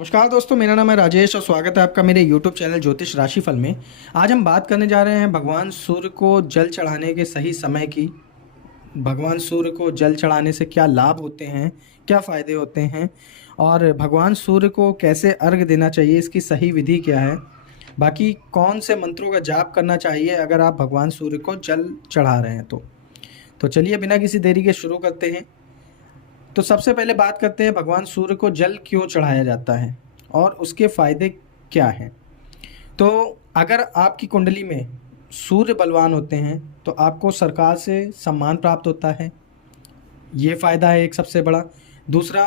नमस्कार दोस्तों, मेरा नाम है राजेश और स्वागत है आपका मेरे YouTube चैनल ज्योतिष राशिफल में। आज हम बात करने जा रहे हैं भगवान सूर्य को जल चढ़ाने के सही समय की। भगवान सूर्य को जल चढ़ाने से क्या लाभ होते हैं, क्या फ़ायदे होते हैं और भगवान सूर्य को कैसे अर्घ देना चाहिए, इसकी सही विधि क्या है। बाकी कौन से मंत्रों का जाप करना चाहिए अगर आप भगवान सूर्य को जल चढ़ा रहे हैं तो चलिए बिना किसी देरी के शुरू करते हैं। तो सबसे पहले बात करते हैं भगवान सूर्य को जल क्यों चढ़ाया जाता है और उसके फायदे क्या हैं। तो अगर आपकी कुंडली में सूर्य बलवान होते हैं तो आपको सरकार से सम्मान प्राप्त होता है, ये फ़ायदा है एक सबसे बड़ा। दूसरा,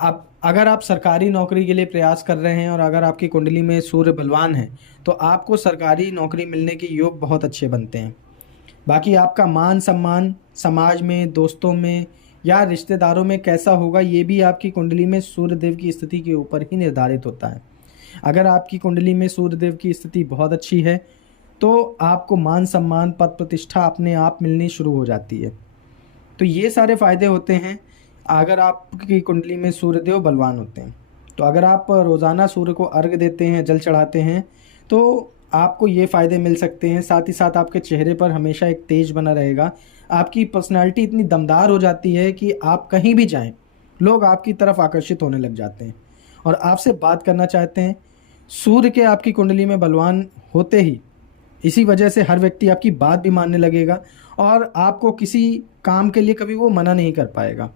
आप अगर आप सरकारी नौकरी के लिए प्रयास कर रहे हैं और अगर आपकी कुंडली में सूर्य बलवान है तो आपको सरकारी नौकरी मिलने के योग बहुत अच्छे बनते हैं। बाकी आपका मान सम्मान समाज में, दोस्तों में या रिश्तेदारों में कैसा होगा, ये भी आपकी कुंडली में सूर्यदेव की स्थिति के ऊपर ही निर्धारित होता है। अगर आपकी कुंडली में सूर्यदेव की स्थिति बहुत अच्छी है तो आपको मान सम्मान, पद प्रतिष्ठा अपने आप मिलनी शुरू हो जाती है। तो ये सारे फायदे होते हैं अगर आपकी कुंडली में सूर्यदेव बलवान होते हैं। तो अगर आप रोज़ाना सूर्य को अर्घ देते हैं, जल चढ़ाते हैं, तो आपको ये फ़ायदे मिल सकते हैं। साथ ही साथ आपके चेहरे पर हमेशा एक तेज बना रहेगा। आपकी पर्सनालिटी इतनी दमदार हो जाती है कि आप कहीं भी जाएं, लोग आपकी तरफ आकर्षित होने लग जाते हैं और आपसे बात करना चाहते हैं। सूर्य के आपकी कुंडली में बलवान होते ही इसी वजह से हर व्यक्ति आपकी बात भी मानने लगेगा और आपको किसी काम के लिए कभी वो मना नहीं कर पाएगा।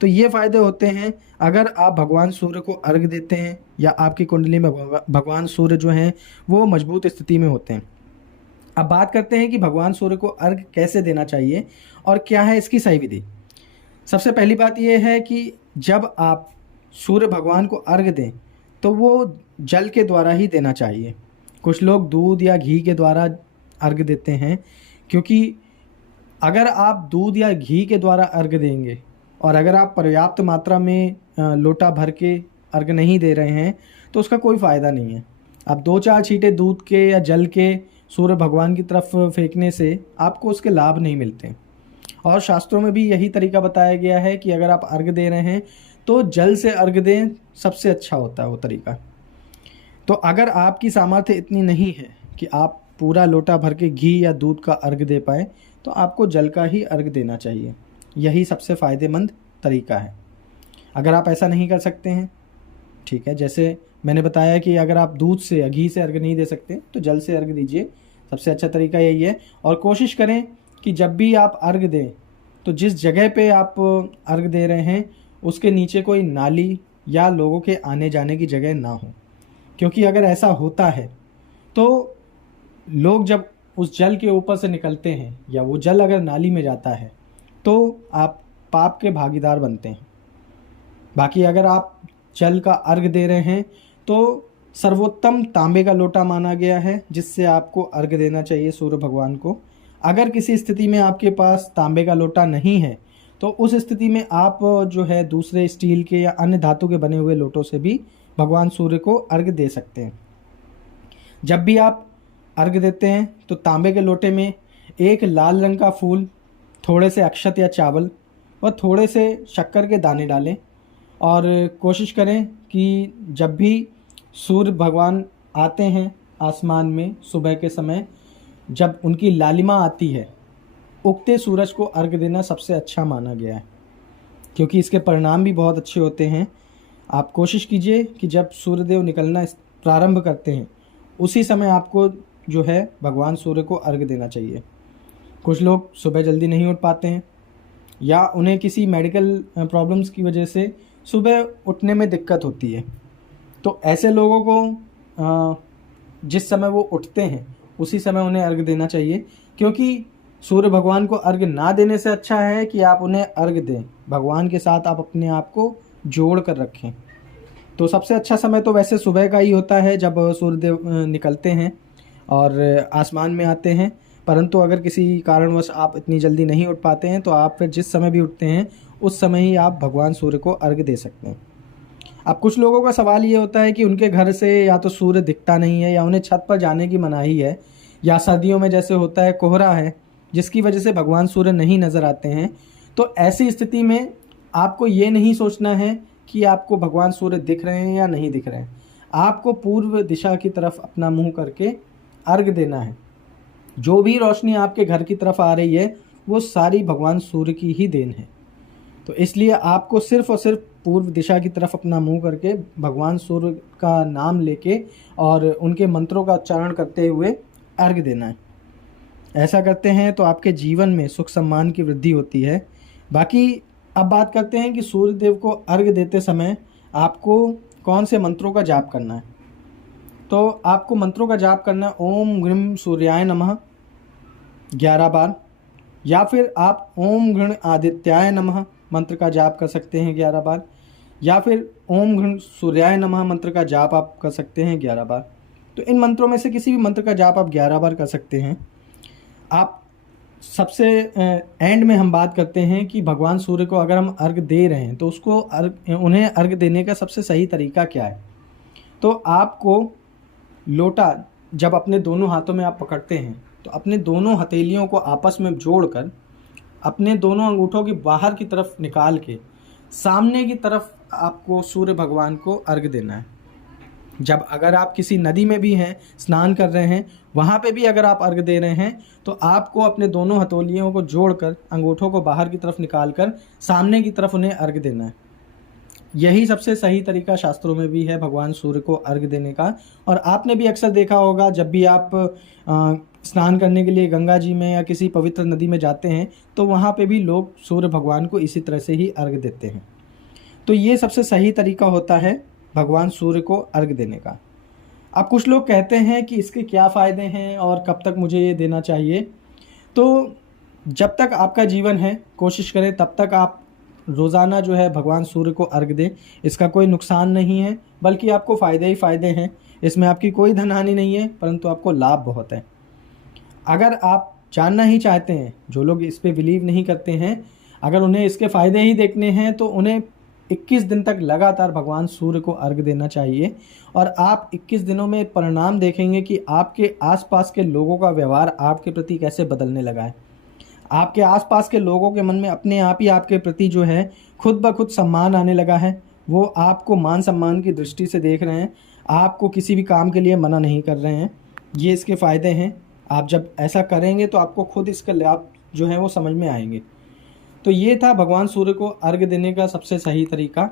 तो ये फ़ायदे होते हैं अगर आप भगवान सूर्य को अर्घ देते हैं या आपकी कुंडली में भगवान सूर्य जो हैं वो मजबूत स्थिति में होते हैं। अब बात करते हैं कि भगवान सूर्य को अर्घ कैसे देना चाहिए और क्या है इसकी सही विधि। सबसे पहली बात यह है कि जब आप सूर्य भगवान को अर्घ दें तो वो जल के द्वारा ही देना चाहिए। कुछ लोग दूध या घी के द्वारा अर्घ देते हैं, क्योंकि अगर आप दूध या घी के द्वारा अर्घ देंगे और अगर आप पर्याप्त मात्रा में लोटा भर के अर्घ नहीं दे रहे हैं तो उसका कोई फ़ायदा नहीं है। अब 2-4 छींटे दूध के या जल के सूर्य भगवान की तरफ फेंकने से आपको उसके लाभ नहीं मिलते। और शास्त्रों में भी यही तरीका बताया गया है कि अगर आप अर्घ दे रहे हैं तो जल से अर्घ दें, सबसे अच्छा होता है वो तरीका। तो अगर आपकी सामर्थ्य इतनी नहीं है कि आप पूरा लोटा भर के घी या दूध का अर्घ दे पाएँ तो आपको जल का ही अर्घ देना चाहिए। यही सबसे फ़ायदेमंद तरीका है। अगर आप ऐसा नहीं कर सकते हैं, ठीक है, जैसे मैंने बताया कि अगर आप दूध से या घी से अर्घ नहीं दे सकते तो जल से अर्घ दीजिए, सबसे अच्छा तरीका यही है। और कोशिश करें कि जब भी आप अर्घ दें तो जिस जगह पे आप अर्घ दे रहे हैं उसके नीचे कोई नाली या लोगों के आने जाने की जगह ना हो, क्योंकि अगर ऐसा होता है तो लोग जब उस जल के ऊपर से निकलते हैं या वो जल अगर नाली में जाता है तो आप पाप के भागीदार बनते हैं। बाकी अगर आप जल का अर्घ दे रहे हैं तो सर्वोत्तम तांबे का लोटा माना गया है जिससे आपको अर्घ देना चाहिए सूर्य भगवान को। अगर किसी स्थिति में आपके पास तांबे का लोटा नहीं है तो उस स्थिति में आप जो है दूसरे स्टील के या अन्य धातु के बने हुए लोटों से भी भगवान सूर्य को अर्घ दे सकते हैं। जब भी आप अर्घ देते हैं तो तांबे के लोटे में एक लाल रंग का फूल, थोड़े से अक्षत या चावल और थोड़े से शक्कर के दाने डालें और कोशिश करें कि जब भी सूर्य भगवान आते हैं आसमान में सुबह के समय, जब उनकी लालिमा आती है, उगते सूरज को अर्घ देना सबसे अच्छा माना गया है, क्योंकि इसके परिणाम भी बहुत अच्छे होते हैं। आप कोशिश कीजिए कि जब सूर्यदेव निकलना प्रारंभ करते हैं उसी समय आपको जो है भगवान सूर्य को अर्घ देना चाहिए। कुछ लोग सुबह जल्दी नहीं उठ पाते हैं या उन्हें किसी मेडिकल प्रॉब्लम्स की वजह से सुबह उठने में दिक्कत होती है, तो ऐसे लोगों को जिस समय वो उठते हैं उसी समय उन्हें अर्घ देना चाहिए, क्योंकि सूर्य भगवान को अर्घ ना देने से अच्छा है कि आप उन्हें अर्घ दें, भगवान के साथ आप अपने आप को जोड़ कर रखें। तो सबसे अच्छा समय तो वैसे सुबह का ही होता है जब सूर्यदेव निकलते हैं और आसमान में आते हैं, परंतु अगर किसी कारणवश आप इतनी जल्दी नहीं उठ पाते हैं तो आप फिर जिस समय भी उठते हैं उस समय ही आप भगवान सूर्य को अर्घ दे सकते हैं। अब कुछ लोगों का सवाल ये होता है कि उनके घर से या तो सूर्य दिखता नहीं है या उन्हें छत पर जाने की मनाही है या सर्दियों में जैसे होता है कोहरा है जिसकी वजह से भगवान सूर्य नहीं नज़र आते हैं। तो ऐसी स्थिति में आपको ये नहीं सोचना है कि आपको भगवान सूर्य दिख रहे हैं या नहीं दिख रहे हैं। आपको पूर्व दिशा की तरफ अपना मुंह करके अर्घ देना है। जो भी रोशनी आपके घर की तरफ आ रही है वो सारी भगवान सूर्य की ही देन है। तो इसलिए आपको सिर्फ और सिर्फ पूर्व दिशा की तरफ अपना मुंह करके भगवान सूर्य का नाम लेके और उनके मंत्रों का उच्चारण करते हुए अर्घ देना है। ऐसा करते हैं तो आपके जीवन में सुख सम्मान की वृद्धि होती है। बाकी अब बात करते हैं कि सूर्य देव को अर्घ देते समय आपको कौन से मंत्रों का जाप करना है। तो आपको मंत्रों का जाप करना है ओम ग्रीम सूर्याय नमः 11 बार, या फिर आप ओम गृण आदित्याय नमः मंत्र का जाप कर सकते हैं 11 बार, या फिर ओम गृण सूर्याय नमः मंत्र का जाप आप कर सकते हैं 11 बार। तो इन मंत्रों में से किसी भी मंत्र का जाप आप 11 बार कर सकते हैं। आप सबसे एंड में हम बात करते हैं कि भगवान सूर्य को अगर हम अर्घ दे रहे हैं तो उसको उन्हें अर्घ देने का सबसे सही तरीका क्या है। तो आपको लोटा जब अपने दोनों हाथों में आप पकड़ते हैं तो अपने दोनों हथेलियों को आपस में जोड़कर अपने दोनों अंगूठों की बाहर की तरफ निकाल के सामने की तरफ आपको सूर्य भगवान को अर्घ देना है। जब अगर आप किसी नदी में भी हैं, स्नान कर रहे हैं, वहाँ पे भी अगर आप अर्घ दे रहे हैं तो आपको अपने दोनों हथेलियों को जोड़कर अंगूठों को बाहर की तरफ निकालकर सामने की तरफ उन्हें अर्घ देना है। यही सबसे सही तरीका शास्त्रों में भी है भगवान सूर्य को अर्घ देने का। और आपने भी अक्सर देखा होगा जब भी आप स्नान करने के लिए गंगा जी में या किसी पवित्र नदी में जाते हैं तो वहाँ पे भी लोग सूर्य भगवान को इसी तरह से ही अर्घ देते हैं। तो ये सबसे सही तरीका होता है भगवान सूर्य को अर्घ देने का। अब कुछ लोग कहते हैं कि इसके क्या फ़ायदे हैं और कब तक मुझे ये देना चाहिए। तो जब तक आपका जीवन है कोशिश करें तब तक आप रोज़ाना जो है भगवान सूर्य को अर्घ दें। इसका कोई नुकसान नहीं है बल्कि आपको फ़ायदे ही फ़ायदे हैं। इसमें आपकी कोई धन हानि नहीं है परंतु आपको लाभ बहुत है। अगर आप जानना ही चाहते हैं, जो लोग इस पे बिलीव नहीं करते हैं, अगर उन्हें इसके फ़ायदे ही देखने हैं तो उन्हें 21 दिन तक लगातार भगवान सूर्य को अर्घ देना चाहिए। और आप 21 दिनों में परिणाम देखेंगे कि आपके आसपास के लोगों का व्यवहार आपके प्रति कैसे बदलने लगा है। आपके आसपास के लोगों के मन में अपने आप ही आपके प्रति जो है खुद ब खुद सम्मान आने लगा है। वो आपको मान सम्मान की दृष्टि से देख रहे हैं, आपको किसी भी काम के लिए मना नहीं कर रहे हैं। ये इसके फ़ायदे हैं। आप जब ऐसा करेंगे तो आपको खुद इसके लाभ जो है वो समझ में आएंगे। तो ये था भगवान सूर्य को अर्घ देने का सबसे सही तरीका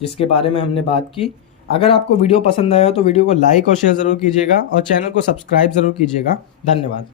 जिसके बारे में हमने बात की। अगर आपको वीडियो पसंद आया तो वीडियो को लाइक और शेयर ज़रूर कीजिएगा और चैनल को सब्सक्राइब ज़रूर कीजिएगा। धन्यवाद।